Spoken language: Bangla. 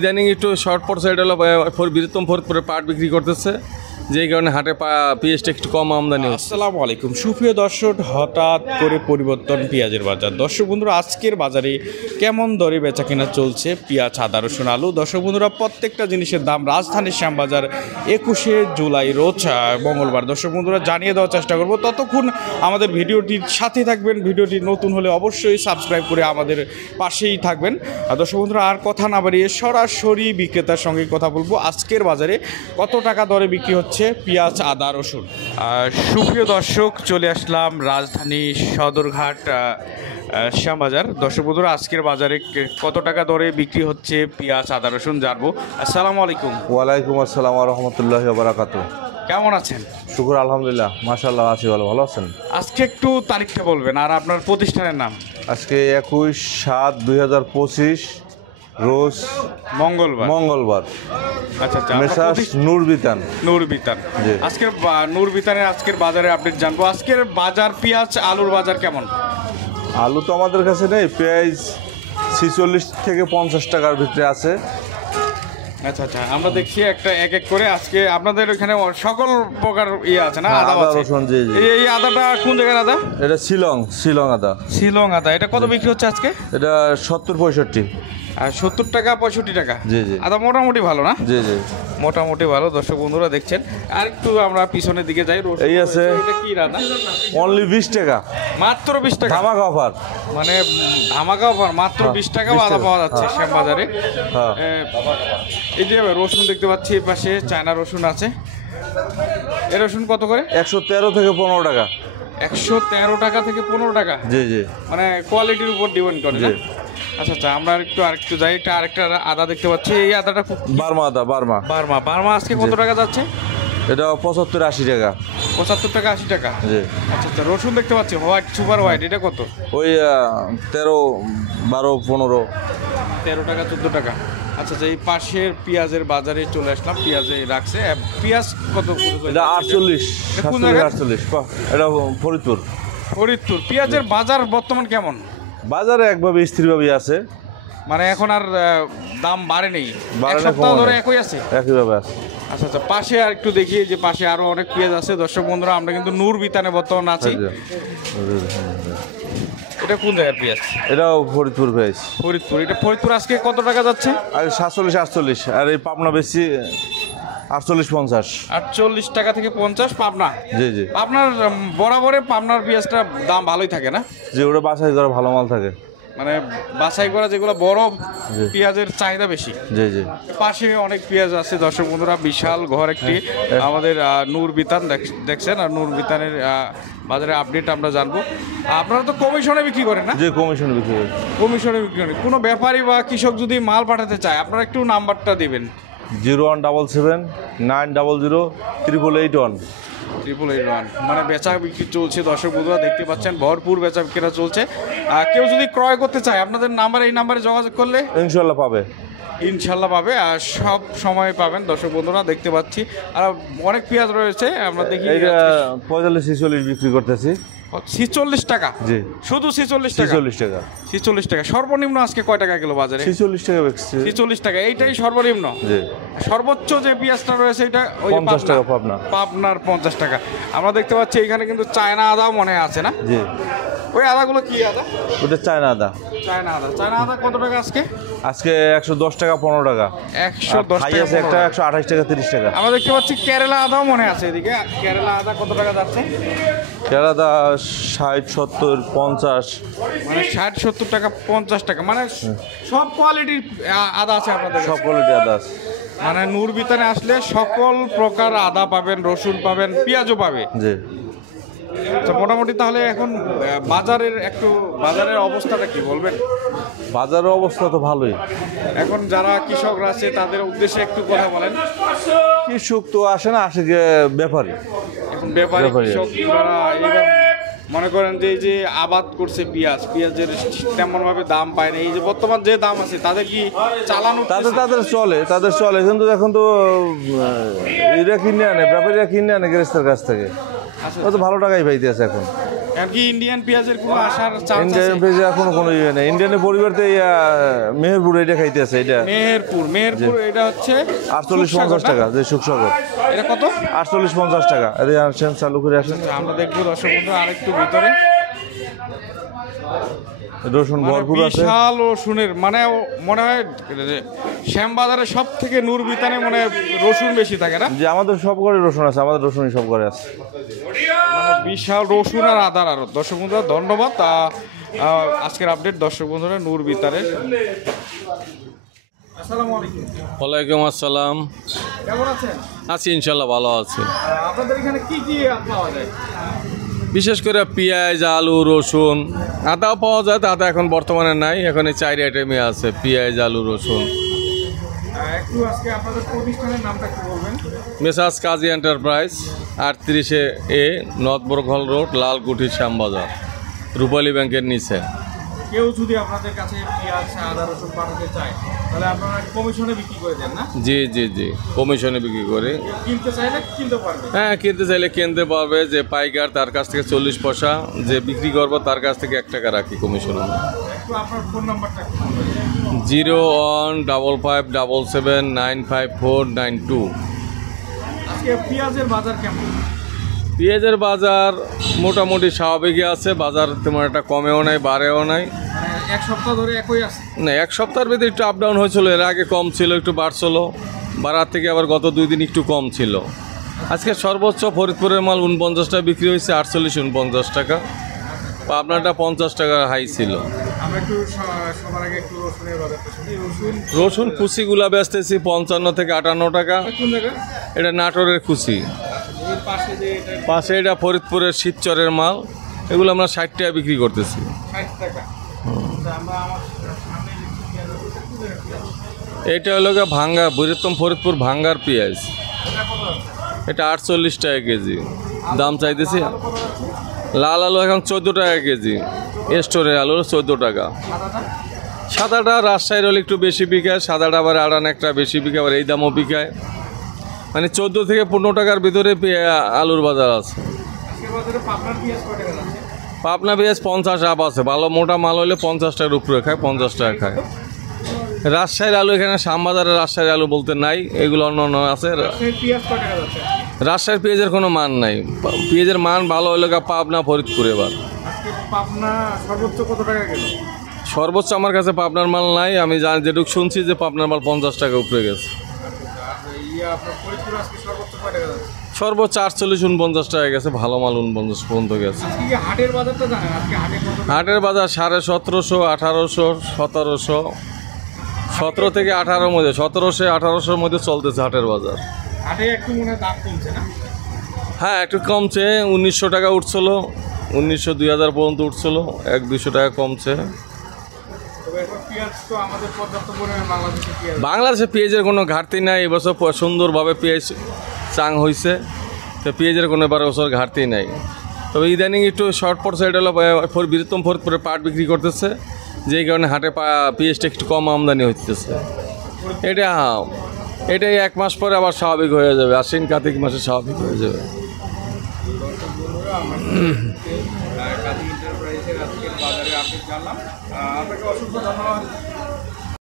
ইদানিং একটু শর্ট পড়ছে, এটা হলো বৃহত্তম ফরিদপুরে পাট বিক্রি করতেছে, যেই কারণে হাটে পেঁয়াজটা একটু কম আমদানি হচ্ছে। আসসালামু আলাইকুম সুপ্রিয় দর্শক, হঠাৎ করে পরিবর্তন পেঁয়াজের বাজার। দর্শক বন্ধুরা, আজকের বাজারে কেমন দরে বেচা কেনা চলছে পেঁয়াজ, আদা, রসুন, আলু। দর্শক বন্ধুরা, প্রত্যেকটা জিনিসের দাম রাজধানীর শ্যামবাজার 21শে জুলাই রোজ মঙ্গলবার দর্শক বন্ধুরা জানিয়ে দেওয়ার চেষ্টা করব। ততক্ষণ আমাদের ভিডিওটির সাথে থাকবেন। ভিডিওটি নতুন হলে অবশ্যই সাবস্ক্রাইব করে আমাদের পাশেই থাকবেন। দর্শক বন্ধুরা, আর কথা না বাড়িয়ে সরাসরি বিক্রেতার সঙ্গে কথা বলবো আজকের বাজারে কত টাকা দরে বিক্রি হচ্ছে পেঁয়াজ, আদা, রসুন। সুপ্রিয় দর্শক, চলে আসলাম রাজধানী সদরঘাট শ্যামবাজার। দর্শক বন্ধুরা, আজকের বাজারে কত টাকা দরে বিক্রি হচ্ছে পেঁয়াজ, আদা, রসুন জানবো। আসসালামু আলাইকুম। ওয়ালাইকুম আসসালাম ওয়া রাহমাতুল্লাহি ওয়া বারাকাতুহু। কেমন আছেন? শুকর আলহামদুলিল্লাহ, মাশাআল্লাহ আছি ভালো। ভালো আছেন? আজকে একটু তারিখটা বলবেন আর আপনার প্রতিষ্ঠানের নাম। আজকে 21/7/2025 রোজ মঙ্গলবার। আচ্ছা আচ্ছা, মেসার্স নূর বিতান। জি। আজকের নূর বিতানের আজকের বাজারে আপডেট জানবো। আজকের বাজার পেঁয়াজ, আলুর বাজার কেমন? আলু তো আমাদের কাছে নেই, পেঁয়াজ 46 থেকে 50 টাকার ভিতরে আছে। আচ্ছা আচ্ছা, আমরা দেখছি একটা এক এক করে। আজকে আপনাদের ওখানে সকল প্রকার আছে না? আদা, রসুন। জি জি। এই আদাটা কোন জায়গার আদা? এটা শিলং আদা। শিলং আদা। এটা কত বিক্রি হচ্ছে আজকে? এটা 70-65। আর 70 টাকা 65 টাকা। জি জি। আদা মোটামুটি ভালো না? জি জি, মোটামুটি ভালো। দর্শক বন্ধুরা দেখছেন। আর একটু আমরা পিছনের দিকে যাই। এই আছে এটা কি আদা? অনলি 20 টাকা, মাত্র 20 টাকা ধামাকা অফার। মানে ধামাকা অফার, মাত্র 20 টাকা আদা পাওয়া যাচ্ছে শ্যামবাজারে। এই যে রসুন দেখতে পাচ্ছি, এর পাশে চায়না রসুন আছে। এই রসুন কত করে? 113 থেকে 15 টাকা। 113 টাকা থেকে 15 টাকা। জি জি। মানে কোয়ালিটির উপর ডিপেন্ড করে। আচ্ছা আচ্ছা, আমরা আরেকটু যাই। আরেকটা আদা দেখতে পাচ্ছি। এই আদাটা বার্মা আজকে কত টাকা যাচ্ছে? এটা 75-80 টাকা। 75 টাকা 80 টাকা। জি। আচ্ছা আচ্ছা, রসুন দেখতে পাচ্ছি হোয়াইট, সুপার হোয়াইট। এটা কত? ওই 13, 12, 15। 13 টাকা 14 টাকা। আচ্ছা আচ্ছা, এই পাশের পেঁয়াজের বাজারে চলে আসলাম। পেঁয়াজে রাখছে পেঁয়াজ কত? এটা 48, 48। এটা ফরিদপুর। পেঁয়াজের বাজার বর্তমান কেমন? বাজারে একভাবে স্থিরভাবে আছে, মানে এখন আর দাম বাড়ে নেই, বাড়ে না, সপ্তাহ ধরে একই আছে, একইভাবে আছে। আচ্ছা আচ্ছা, পাশে আর একটু দেখি যে পাশে আরো অনেক পেঁয়াজ আছে। দর্শক বন্ধুরা, আমরা কিন্তু নূর বিতানে বর্তমান আছি। এটা কোন জায়গার পেঁয়াজ? এটাও ফরিদপুর পেঁয়াজ। এটা ফরিদপুর। আজকে কত টাকা যাচ্ছে? আর 47-48। আর এই পাবনা বেশি 48-50। 48 টাকা থেকে 50 পাবনা। জি জি। আপনার বরাবরে পাবনার পেঁয়াজটা দাম ভালোই থাকে না? যে ওটা বাছাই করা ভালো মাল থাকে, মানে বাছাই করা যেগুলো বড় পেঁয়াজের চাহিদা বেশি। জি জি। পাশে অনেক পেঁয়াজ আছে। দর্শক বন্ধুরা, বিশাল ঘর একটি আমাদের নূর বিতান দেখছেন। আর নূর বিতানের বাজারে আপডেট আমরা জানবো। আপনারা তো কমিশনে বিক্রি করেন না? যে কমিশনে বিক্রি করেন। কমিশনে বিক্রি করেন। কোনো ব্যাপারী বা কৃষক যদি মাল পাঠাতে চায়, আপনারা একটু নাম্বারটা দিবেন। 0177-900-881। 881। মানে বেচা বিক্রি চলছে। দর্শক বন্ধুরা দেখতে পাচ্ছেন, ভরপুর বেচা বিক্রিটা চলছে। কেউ যদি ক্রয় করতে চায় আপনাদের এই নাম্বারে যোগাযোগ করলে ইনশাল্লাহ পাবে। আর সব সময় পাবেন। দর্শক বন্ধুরা দেখতে পাচ্ছি আর অনেক পেঁয়াজ রয়েছে। আমরা দেখি 45-46 বিক্রি করতেছি। 46 টাকা। জি। শুধু 46 টাকা। 46 টাকা। সর্বনিম্ন আজকে কয় টাকা কিলো বাজারে? 46 টাকা বেচছি। 46 টাকা, এইটাই সর্বনিম্ন। জি। সর্বোচ্চ যে পেঁয়াজটা রয়েছে এটা 50 টাকা পাবনার 50 টাকা। আমরা দেখতে পাচ্ছি এখানে কিন্তু চায়না আদাও মনে আছে না? জি। ওই আদাগুলো কি আদা? ওটা চায়না আদা। চায়না আদা কত টাকা আজকে? 110 টাকা 15 টাকা। 110 টাকা আছে একটা 128 টাকা 30 টাকা। আমরা দেখতে পাচ্ছি কেরালা আদাও মনে আছে এদিকে। কেরালা আদা কত টাকা যাচ্ছে? কেরালা আদা 60, 70, 50। মানে 60-70 টাকা 50 টাকা। মানে সব কোয়ালিটির আদা আছে আপনাদের? সব কোয়ালিটি আদা আছে। মানে নূর বিতানে আসলে সকল প্রকার আদা পাবেন, রসুন পাবেন, পেঁয়াজও পাবে। জি। তো মোটামুটি তাহলে এখন বাজারের অবস্থাটা কি বলবেন? বাজারের অবস্থা তো ভালোই। এখন যারা কৃষকরা আছে তাদের উদ্দেশ্যে একটু কথা বলেন। কৃষক তো আসে না, আসে গিয়ে ব্যাপারী। এখন ব্যাপারী কৃষক এবার মনে করেন যে এই যে আবাদ করছে পেঁয়াজের তেমন ভাবে দাম পায় না। এই যে বর্তমান যে দাম আছে তাদের কি চালানো? তাদের চলে কিন্তু এখন তো এরা কিনে আনে, ব্যাপারীরা কিনে আনে গ্রেস্তার কাছ থেকে। তো ভালো টাকাই পাইতে আছে এখন। আর কি ইন্ডিয়ান পেঁয়াজের কোনো আসার চান্স আছে? ইন্ডিয়ান পেঁয়াজ এখনো কোনো ইয়ে নেই। ইন্ডিয়ানের পরিবর্তে মেহেরপুর এটা খাইতেছে, এটা মেহেরপুর এটা হচ্ছে 48-50 টাকা, যে সুখসাগর এটা কত? 48-50 টাকা। এদের আসেন, চালু করে আসেন। আমরা দেখবো দর্শক বন্ধু আরেকটু ভিতরে রসুন ভরপুর আছে। বিশাল রসুনের মানে মনে হয় শ্যামবাজারে সব থেকে নূর বিতানে মনে হয় রসুন বেশি থাকে না? যে আমাদের সব ঘরে রসুন আছে, আমাদের রসুনই সব ঘরে আছে। মানে বিশাল রসুন আর আদার আরো। দর্শক বন্ধুরা ধন্যবাদ। আজকের আপডেট দর্শক বন্ধুরা নূর বিতারের। আসসালামু আলাইকুম। ওয়ালাইকুম আসসালাম। কেমন আছেন? আছি ইনশাল্লাহ, ভালো আছে। আপনাদের এখানে কি কি পাওয়া যায়? বিশেষ করে পেঁয়াজ, আলু, রসুন, আদাও পাওয়া যায়। তো আদা এখন বর্তমানে নাই, এখন এই 4 আইটেমে আছে, পেঁয়াজ, আলু, রসুন। একটু আজকে আপনাদের প্রতিষ্ঠানের নামটা কি বলবেন? Messrs Kazi enterprise, 38A north বরঘল রোড, লালকুঠি, শ্যামবাজার, রূপালী ব্যাংকের নিচে। কেউ যদি আপনাদের কাছে পেঁয়াজ, আদা, রসুন পাঠাতে চায় তাহলে আপনারা কমিশনে বিক্রি করে দেন না? জি জি জি, কমিশনে বিক্রি করি। কেউ কিনতে চাইলে কিনতে পারবে? হ্যাঁ, কিনতে চাইলে কিনতে পারবে। যে পাইকার তার কাছ থেকে 40 পয়সা, যে বিক্রি করবো তার কাছ থেকে 1 টাকা রাখি কমিশন। একটু আপনার ফোন নাম্বারটা একটু বলবেন। 01555954992। আজকে পেঁয়াজের বাজার কেমন? পেঁয়াজের বাজার মোটামুটি স্বাভাবিকই আছে। বাজার তেমন একটা কমেও নাই, বাড়েও নাই। এক সপ্তাহ ধরে একই আছে? না, এক সপ্তাহের ভিতরে একটু আপ ডাউন হয়েছিল। এর আগে কম ছিল, একটু বাড়ছিল। বাড়ার থেকে আবার গত 2 দিন একটু কম ছিল। আজকে সর্বোচ্চ ফরিদপুরের মাল 49 টাকা বিক্রি হয়েছে, 48-49 টাকা। পাবনাটা 50 টাকা হাই ছিল। আমরা একটু সবার আগে একটু রসুনের বাজারটা শুনি। রসুন কুচিগুলা বেচতেছি 55 থেকে 58 টাকা। কোন জায়গা? এটা নাটোরের কুচি। এর পাশে যে এটা পাশে এটা ফরিদপুরের শিবচরের মাল। এগুলো আমরা 60 টাকা বিক্রি করতেছি। 60 টাকা। আমরা আমার সামনে যে পেঁয়াজ আছে, কোন জায়গার পেঁয়াজ? এটা হলো গিয়ে ভাঙ্গা, বীরত্তম ফরিদপুর ভাঙ্গার পেঁয়াজ। এটা কত আছে? এটা 48 টাকা কেজি দাম চাইতেছি। লাল আলু এখন 14 টাকা কেজি। স্টোরের আলু 14 টাকা। সাদাটা রাজশাহীর হলে একটু বেশি বিকায়, সাদাটা আবার আড়ান একটা বেশি বিকায়, আবার এই দামও বিকায়। মানে 14 থেকে 15 টাকার ভিতরে আলুর বাজার আছে। আজকের বাজারে পাবনার পেঁয়াজ কত টাকা আছে? পাবনা পেঁয়াজ 50 আপ আছে। ভালো মোটা মাল হলে 50 টাকার উপরে খায়, 50 টাকা খায়। রাজশাহীর আলু এখানে শ্যামবাজারের রাজশাহীর আলু বলতে নাই, এগুলো অন্য অন্য আছে। পেঁয়াজ কত টাকা যাচ্ছে? রাজশাহীর পেঁয়াজের কোনো মান নাই। পেঁয়াজের মান ভালো হলে পাবনা, ফরিদপুর। এবার আজকে পাবনা সর্বোচ্চ কত টাকা গেল? সর্বোচ্চ আমার কাছে পাবনার মাল নাই। আমি যেটুকু শুনছি যে পাবনার মাল 50 টাকা উপরে গেছে। আপনার ফরিদপুর আজকে সর্বোচ্চ কত টাকা যাচ্ছে? সর্বোচ্চ 48-49 টাকা গেছে। ভালো মাল 49 পর্যন্ত গেছে। আজকে কি হাটের বাজারটা জানেন? আজকে হাটের বাজার 1750, 1800, 1700, 17 থেকে 18 মধ্যে, 1700-1800 মধ্যে চলতেছে হাটের বাজার। হাটে একটু মনে হয় দাম কমছে না? হ্যাঁ, একটু কমছে। 1900 টাকা উঠছিল, 1900-2000 পর্যন্ত উঠছিল। 100-200 টাকা কমছে। তবে এখন পেঁয়াজ তো আমাদের পর্যাপ্ত পরিমাণে বাংলাদেশে পেঁয়াজ। বাংলাদেশে পেঁয়াজের কোনো ঘাটতি নাই। এবছর সুন্দরভাবে পেঁয়াজ চাং হয়েছে, তো পেঁয়াজের কোনো বছর ঘাটতি নাই। তবে ইদানিং একটু শর্টপট সাইড হলো বীরত্তম ফরিদপুরে পাট বিক্রি করতেছে, যেই কারণে হাটে পেঁয়াজটা একটু কম আমদানি হইতেছে। এটাই 1 মাস পরে আবার স্বাভাবিক হয়ে যাবে। আশ্বিন কার্তিক মাসে স্বাভাবিক হয়ে যাবে। কাজী এন্টারপ্রাইজের আজকের বাজারে আপডেট জানলাম। আপনাকে অসংখ্য ধন্যবাদ।